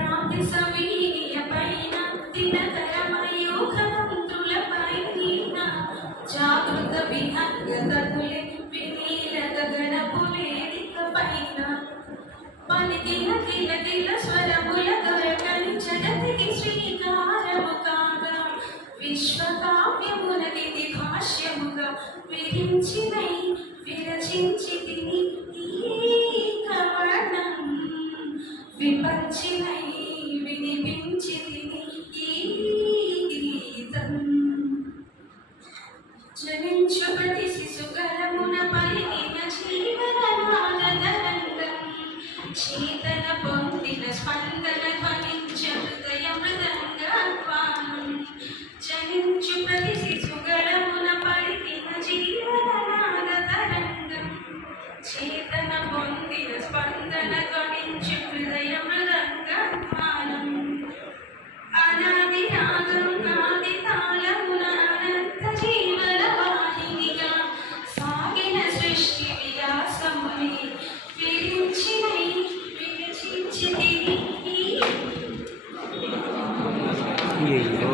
రాతి సవీయ పైన దినకరమయూఖతంత్రుల పైన జాగృత విహంగతకులే వినీల గగనపులేదిక పైన పలికిన కిల కిల స్వరముల దొరకని జగతికి శ్రీకారము కాగా విశ్వకావ్యమునది భాష్యముగా విరించినై విరచించి తిని ఈ కవనం విపంచినై వినిపించి తిని ఈ గీతం జనించు ప్రతి శిశుగరమున పలికిన జీవననాదరంగం చీతన పొందిన స్పందన ధ్వనించు హృదయ మృదంగాత్వానం జనించు ప్రతి శిశుగరమున పలికిన జీవననాదరంగం చేతన పొందిన స్పందన ధ్వనించు హృదయ మృదంగాత్వానం అనాది నాగం నాది తాళమున అనంత జీవన వాహినిగా సాగిన సృష్టి విలాసముని విరించినై విరచించి తిని అయ్యో